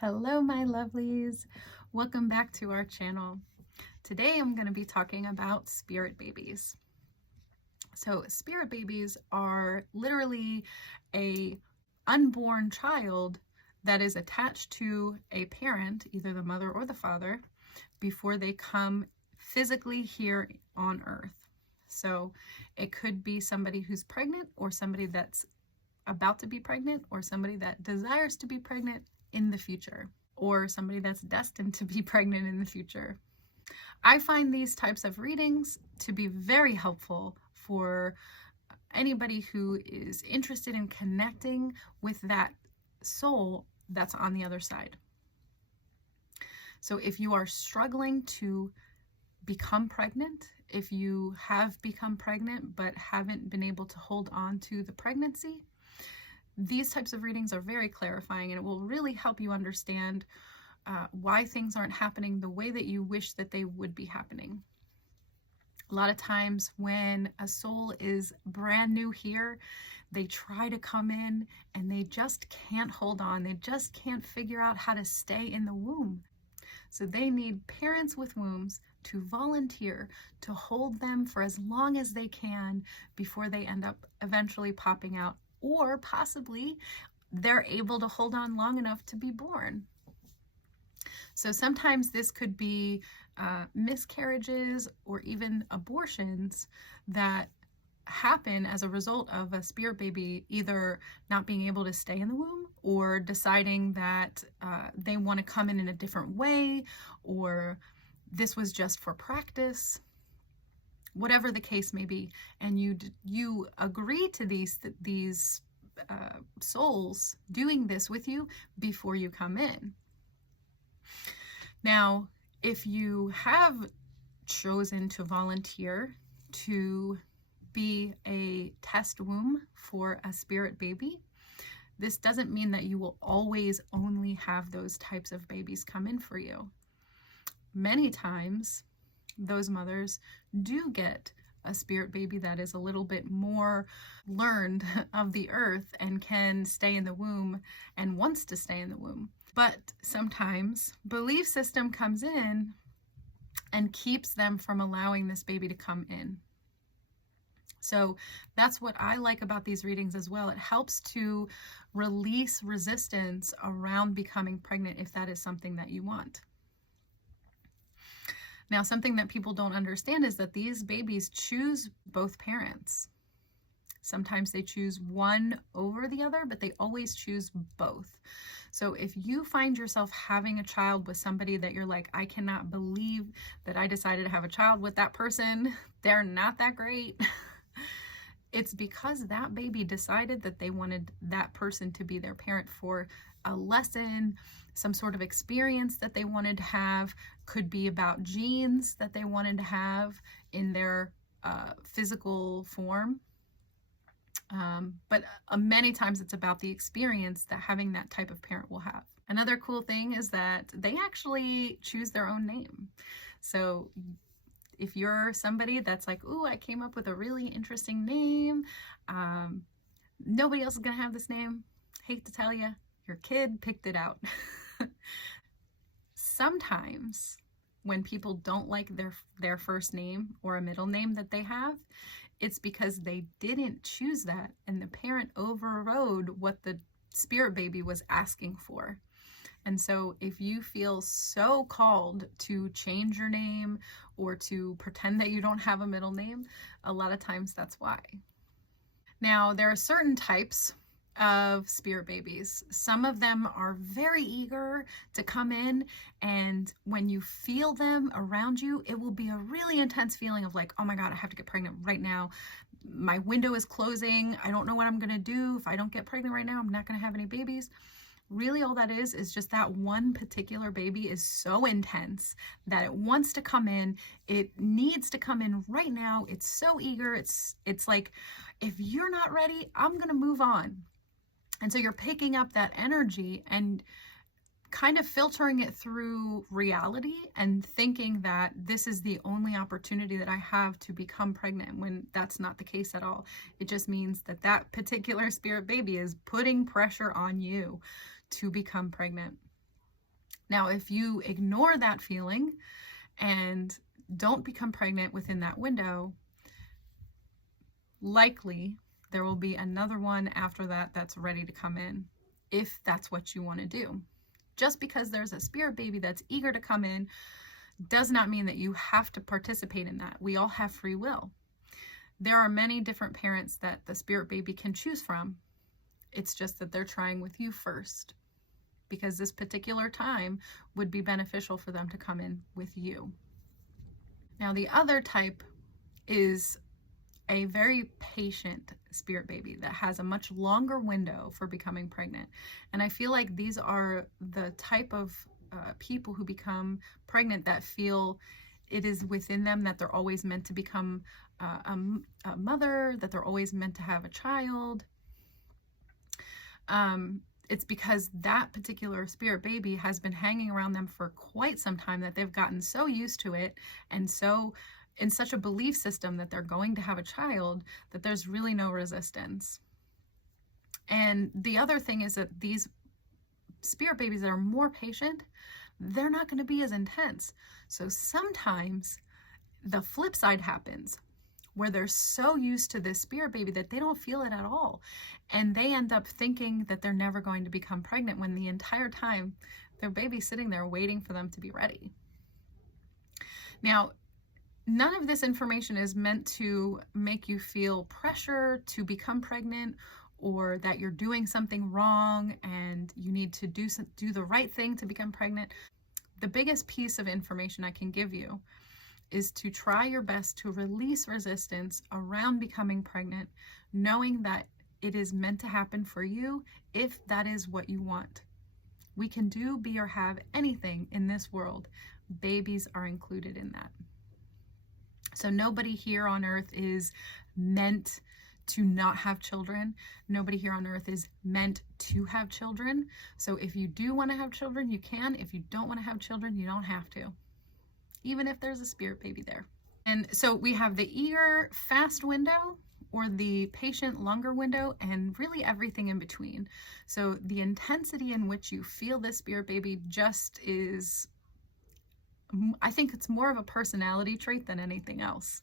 Hello, my lovelies. Welcome back to our channel. Today I'm going to be talking about spirit babies. So spirit babies are literally a unborn child that is attached to a parent, either the mother or the father, before they come physically here on earth. So it could be somebody who's pregnant, or somebody that's about to be pregnant, or somebody that desires to be pregnant in the future, or somebody that's destined to be pregnant in the future. I find these types of readings to be very helpful for anybody who is interested in connecting with that soul that's on the other side. So if you are struggling to become pregnant, if you have become pregnant but haven't been able to hold on to the pregnancy, these types of readings are very clarifying, and it will really help you understand why things aren't happening the way that you wish that they would be happening. A lot of times when a soul is brand new here, they try to come in and they just can't hold on. They just can't figure out how to stay in the womb. So they need parents with wombs to volunteer to hold them for as long as they can before they end up eventually popping out, or possibly they're able to hold on long enough to be born. So sometimes this could be miscarriages or even abortions that happen as a result of a spirit baby either not being able to stay in the womb, or deciding that they want to come in a different way, or this was just for practice. Whatever the case may be, and you agree to these souls doing this with you before you come in. Now, if you have chosen to volunteer to be a test womb for a spirit baby, this doesn't mean that you will always only have those types of babies come in for you. Many times, those mothers do get a spirit baby that is a little bit more learned of the earth and can stay in the womb and wants to stay in the womb. But sometimes belief system comes in and keeps them from allowing this baby to come in. So that's what I like about these readings as well. It helps to release resistance around becoming pregnant if that is something that you want. Now, something that people don't understand is that these babies choose both parents. Sometimes they choose one over the other, but they always choose both. So if you find yourself having a child with somebody that you're like, I cannot believe that I decided to have a child with that person, they're not that great. It's because that baby decided that they wanted that person to be their parent for a lesson, some sort of experience that they wanted to have. Could be about genes that they wanted to have in their physical form. But many times it's about the experience that having that type of parent will have. Another cool thing is that they actually choose their own name. So if you're somebody that's like, ooh, I came up with a really interesting name, nobody else is gonna have this name, hate to tell you, your kid picked it out. Sometimes when people don't like their first name or a middle name that they have, it's because they didn't choose that and the parent overrode what the spirit baby was asking for. And so if you feel so called to change your name or to pretend that you don't have a middle name, a lot of times that's why. Now, there are certain types of spirit babies. Some of them are very eager to come in, and when you feel them around you, it will be a really intense feeling of like, oh my God, I have to get pregnant right now. My window is closing. I don't know what I'm gonna do. If I don't get pregnant right now, I'm not gonna have any babies. Really, all that is just that one particular baby is so intense that it wants to come in. It needs to come in right now. It's so eager. It's like, if you're not ready, I'm gonna move on. And so you're picking up that energy and kind of filtering it through reality and thinking that this is the only opportunity that I have to become pregnant, when that's not the case at all. It just means that that particular spirit baby is putting pressure on you to become pregnant. Now, if you ignore that feeling and don't become pregnant within that window, likely there will be another one after that that's ready to come in, if that's what you want to do. Just because there's a spirit baby that's eager to come in does not mean that you have to participate in that. We all have free will. There are many different parents that the spirit baby can choose from. It's just that they're trying with you first, because this particular time would be beneficial for them to come in with you. Now, the other type is a very patient spirit baby that has a much longer window for becoming pregnant. And I feel like these are the type of people who become pregnant that feel it is within them that they're always meant to become a mother, that they're always meant to have a child. It's because that particular spirit baby has been hanging around them for quite some time that they've gotten so used to it and so in such a belief system that they're going to have a child that there's really no resistance. And the other thing is that these spirit babies that are more patient, they're not going to be as intense. So sometimes the flip side happens, where they're so used to this spirit baby that they don't feel it at all. And they end up thinking that they're never going to become pregnant when the entire time their baby's sitting there waiting for them to be ready. Now, none of this information is meant to make you feel pressure to become pregnant, or that you're doing something wrong and you need to do the right thing to become pregnant. The biggest piece of information I can give you is to try your best to release resistance around becoming pregnant, knowing that it is meant to happen for you if that is what you want. We can do, be, or have anything in this world. Babies are included in that. So nobody here on earth is meant to not have children. Nobody here on earth is meant to have children. So if you do want to have children, you can. If you don't want to have children, you don't have to, even if there's a spirit baby there. And so we have the eager, fast window, or the patient, longer window, and really everything in between. So the intensity in which you feel this spirit baby just is, I think it's more of a personality trait than anything else.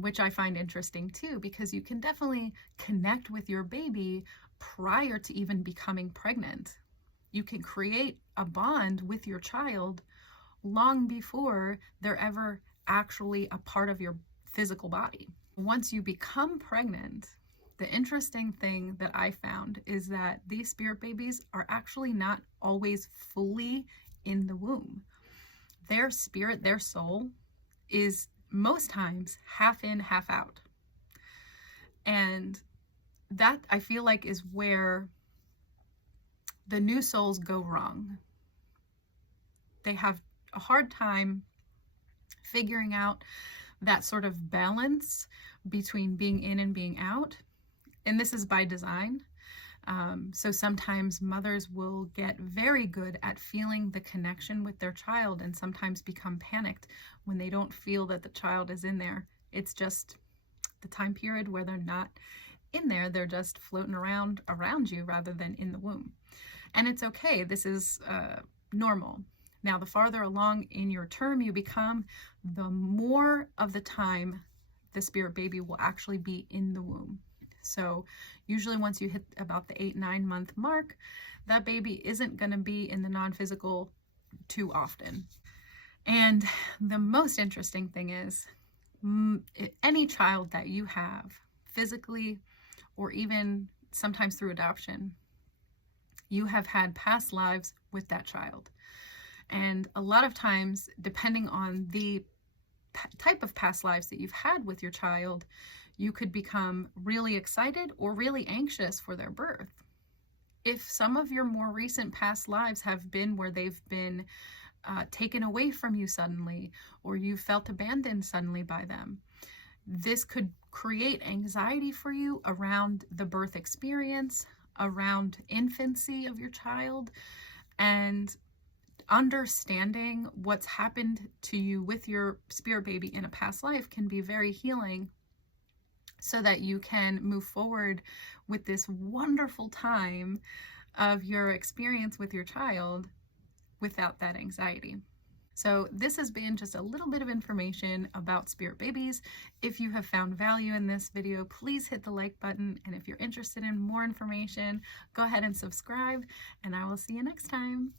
Which I find interesting too, because you can definitely connect with your baby prior to even becoming pregnant. You can create a bond with your child long before they're ever actually a part of your physical body. Once you become pregnant, the interesting thing that I found is that these spirit babies are actually not always fully in the womb. Their spirit, their soul, is most times half in, half out. And that, I feel like, is where the new souls go wrong. They have a hard time figuring out that sort of balance between being in and being out. And this is by design. So sometimes mothers will get very good at feeling the connection with their child and sometimes become panicked when they don't feel that the child is in there. It's just the time period where they're not in there. They're just floating around you rather than in the womb. And it's okay. This is normal. Now, the farther along in your term you become, the more of the time the spirit baby will actually be in the womb. So usually once you hit about the 8-9 month mark, that baby isn't going to be in the non-physical too often. And the most interesting thing is any child that you have physically, or even sometimes through adoption, you have had past lives with that child. And a lot of times, depending on the type of past lives that you've had with your child, you could become really excited or really anxious for their birth. If some of your more recent past lives have been where they've been taken away from you suddenly, or you felt abandoned suddenly by them, this could create anxiety for you around the birth experience, around infancy of your child, and understanding what's happened to you with your spirit baby in a past life can be very healing, so that you can move forward with this wonderful time of your experience with your child without that anxiety. So this has been just a little bit of information about spirit babies. If you have found value in this video, please hit the like button. And if you're interested in more information, go ahead and subscribe, and I will see you next time.